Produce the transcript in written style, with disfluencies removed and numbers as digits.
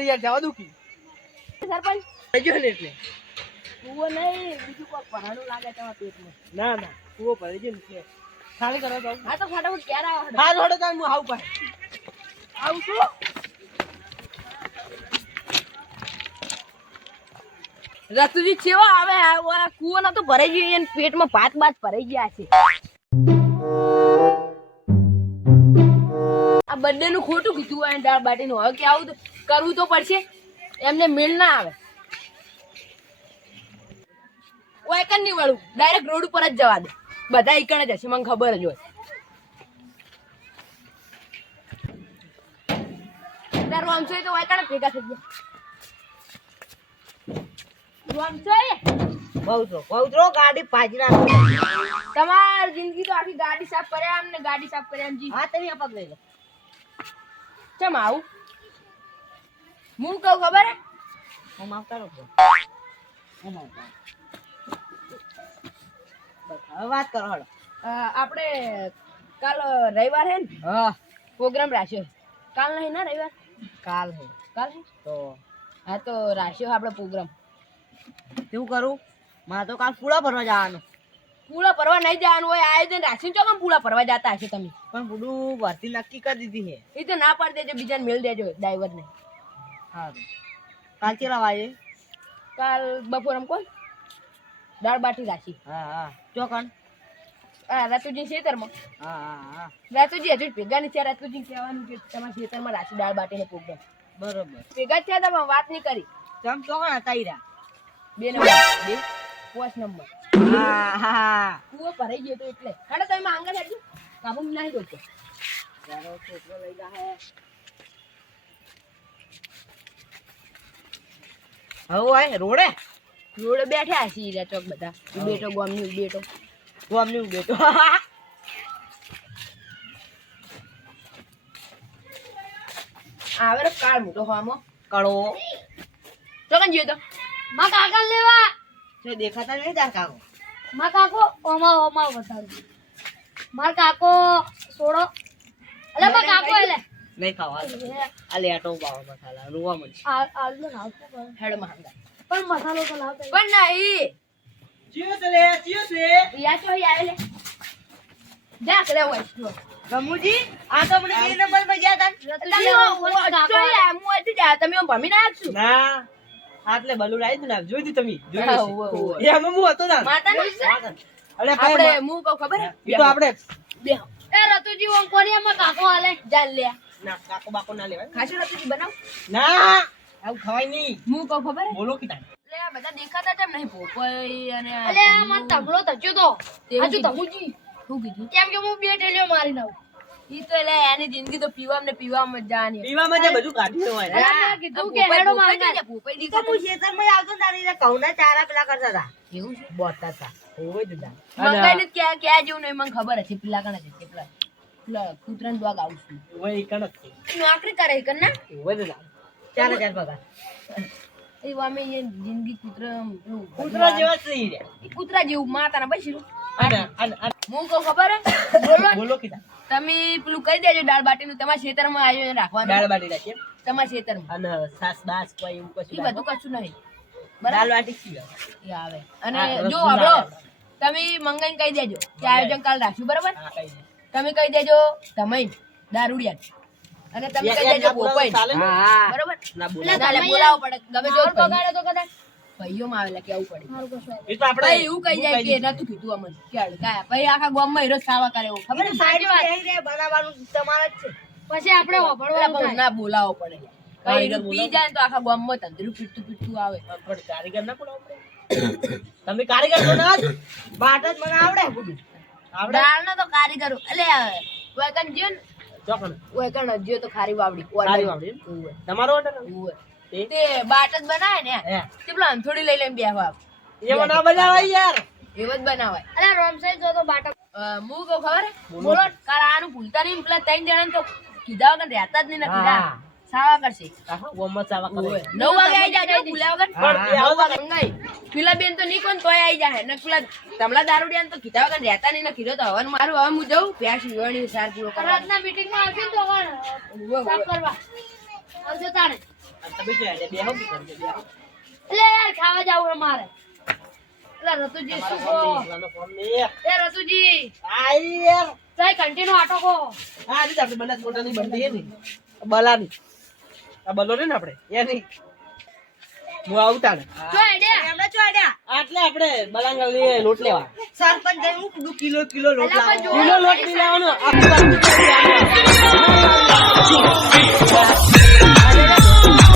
મારી યાર જવા દઉં કી સરપંચ કજો ને એટલે કુવો નહીં બીજું કોઈ ભરાણું લાગે તમારા પેટમાં. ના ના કુવો ભરી ગયો ને ખાલી કરવા જાવ હા તો ફટાફટ ક્યારે આવો? હા રોડે તાર હું આવું પાસે આવું છું. રતુજી ચેવો આવે આ કુવો ના તો ભરાઈ ગયો એને પેટમાં ભાત બાત ભરાઈ ગયા છે. આ બર્થડે નું ખોટું કીધું હોય દાળ બાટીનું. હવે કે આવું તો કરવું તો પડશે, એમને મેળ ના આવે. વાયકન નહીં વળું, ડાયરેક્ટ રોડ ઉપર જ જવા દે. બધા ઈકણ જ હશે, મને ખબર જ હોય. રોમસોય તો વાયકણ ભેગા થઈ ગયા. રોમસોય બહુ ગાડી પાછી નાખો તમારી જિંદગી તો આખી ગાડી સાફ કર્યા આમ ને ગાડી સાફ કર્યા આમ જી. હા તમે આ પગ લઈ લો ચમ આવું હું કહું ખબર હે? હું માફ કરો છો હું માફ કરો હવે વાત કરો હળો આપણે કાલ રવિવાર હે ને? હા પ્રોગ્રામ રાખ્યો. કાલ નહીં ના રવિવાર? કાલ હે કાલ હે તો હા તો રાખ્યો આપણે પ્રોગ્રામ. કેવું કરું મારે તો કાલ પૂળા ભરવા જવાનું પૂળા ભરવા નહીં જવાનું હોય આયોજન રાખ્યું તો કેમ પૂળા ભરવા જતા હશે તમે? પણ પૂડું ભરતી નક્કી કરી દીધી છે એ તો ના પાડી દેજો, બીજાને મેળ દેજો ડ્રાઈવર ને. સારું કાલ કેટલા વાગે? કાલ બપોરમ કોણ દાળ બાટી રાખી. હા હા ચોકન હા રાતુજી ખેતરમાં. હા હા હા રાતુજી હજુ ભેગા નથી થયા. રાતુજી કહેવાનું કે તમારા ખેતરમાં રાખી દાળ બાટીનો પ્રોગ્રામ. બરોબર ભેગા જ થયા તમે વાત નહીં કરી. ચમ ચોકન હતા ઈરા 2 નંબર 5 નંબર હા હા કુવો ભરાઈ ગયો તો એટલે હાડો તમે માંગા રાખજો કાબુ નહીં ગોતો. ચાલો છોકરો લઈ જા હવે આય રોડે રોડે બેઠા હશે ઈરા ચોક બધા. બેટો ગોમની બેટો તું અમને બેઠો આવે રે કાળ મોટો હોમો કળો ચોકન ગયો તો માં કાકા લેવા જો દેખાતા નહીં તાર કાકો માં કાકો ઓમા બતાડો માર કાકો સોડો અલે માં કાકો એલે નહીં ખાવા આ લેટો બાવા મસાલા રૂવા મન આલુ નાખો હેડ માંગા પણ મસાલો તો લાવતો પણ નહીં ચિયો છે યા તો આવે લે જા કરે હોય રમુજી આ તો મને 2 નંબર માં ગયા તા તમે ભમી ના આપશું ના આટલે બલૂન આવી ને જોઈ તમે હા, જોઈ એમાં હું હતો ના માતાનો અરે આપણે હું કહું ખબર હે ઈ તો આપણે બે એ રતુજી ઓમ કોરિયામાં કાકો હાલે જાન લે ના કાકો બાકો ના લેવાય ખાસું રતુજી બનાવ ના આવું ખવાય નહીં હું કહું ખબર હે બોલો કીધા લે આ બધા દેખાતા કેમ નહીં પોપઈ અને અલે આ મન તગડો થયો તો હજુ તમુજી શું કીધું કેમ કે હું 2 ટેલીઓ મારી નાઉં. ઈ તો એટલે એની જિંદગી તો પીવામાં ને પીવામાં જ જાની પીવામાં જે બધું કાઢ્યું હોય અલે મેં કીધું કે હેડો માંગા પોપઈ ઈ તો હું ખેતરમાં જ આવતો તારી રે કઉના ચારા પેલા કરતા હતા એવું છે બોતા હતા ઓય દાદા મંગાઈને ક્યાં ક્યાં જેવું નહીં મને ખબર હતી પેલા કણ છે પેલા કૂતરાને દોગ આવું છું ઓય કણક નોકરી કરે કર ના ઓય દાદા 4000 પગાર એ વામે એ જિંદગી કૂતરા કૂતરા જેવા જ નહીં રે કૂતરા જેવું માતાના બસી અને હું કહું ખબર હે બોલો બોલો કીધા તમે પેલું કહી દેજો દાળ બાટીનું તમારા ખેતરમાં આયોજન રાખવાનું દાળ બાટી રાખીએ તમારા ખેતરમાં અને સાસ બાસ કોઈ એવું એ કશું બધું કશું નહીં દાળ બાટી ખીએ એ આવે અને હા, જો રસગુલ્લા આપણો તમે મંગાઈને કહી દેજો કે આયોજન કાલ રાખ્યું બરાબર. હા કઈ દે તમે કહી દેજો તમે દારૂડિયા અને તમે કહી દેજો પોપઈ હા બરાબર. ના બોલો એટલે બોલાવો પડે ગમે જો બગાડે તો કદાચ ભાઈઓમાં આવેલા કેવું પડે મારું કશું એ તો આપણે ભાઈ એવું કહી જાય કે નતું કીધું અમને ક્યારે કાયા ભાઈ આખા ગામમાં હીરો સાવા કરે એવું ખબર સાઈડ માં રહી રે બનાવવાનું તમારે જ છે પછી આપણે વાપરવાનું છે ના બોલાવો પડે ભાઈ પી જાય ને તો આખા ગામમાં તંદરું પીટતું આવે. પણ કારીગર ના બોલાવો પડે તમે કારીગર છો ના બાટ જ મને આવડે બધું આવડે દાળનો તો કારીગર એટલે વેકન જીઓ ને ચોકન વેકન જીઓ તો ખારી વાવડી સારી વાવડી ઓવે, તમારો ઓર્ડર ઓવે. એ તે બાટ જ બનાવે ને હે તે પેલા અંથોડી લઈ લઈને બેહવા એ બના બનાવાય યાર એવો જ બનાવાય. અલે રોમસાઈ જો તો બાટા હું કહું ખબર હે? બોલો કાલ આનું ભૂલતા નહીં પેલા 3 જણાને તો કીધા વગર રહેતા જ નહીં ને કીધા હા. સાવા કરશે. આહા ગોમત ચાવા કરે ઓવે. 9 વાગે આવી જાજો ભૂલ્યા વગર. હા, પણ 9 વાગે મંગાઈ પેલા બેન તો નહીં કોણ તોય આવી જાય ને પેલા તમલા દારૂડિયા તો કીધા વગર રહેતા નહીં ને કીધો તો હવે મારું હવે હું જઉં પ્યાસ વિવાણી સાર પૂરો કરવા. રાતના મીટિંગમાં આવશે તો કોણ સાફ કરવા આવજો તાણે તમે જો હેડે બેહો કે કરજો બેહો. એટલે યાર ખાવા જાવું અમારે. એટલે રતુજી શું કહો? એકલાનો ફોન લે. એ રતુજી આઈ યાર. તઈ કન્ટિન્યુ આટો કહો. હા આજે આપણે બનાસકાંઠાની બંધી હે ને બલાની. આ બલો ને આપણે એની. હું આવતા ને. જો હેડ્યા. આટલે આપણે બલાંગલ ની લોટ લેવા. સરપંચ જઈને હું કીધું કિલો લોટ પેલા પણ લાવો. જો કિલો લોટ ની લેવાનો. આખું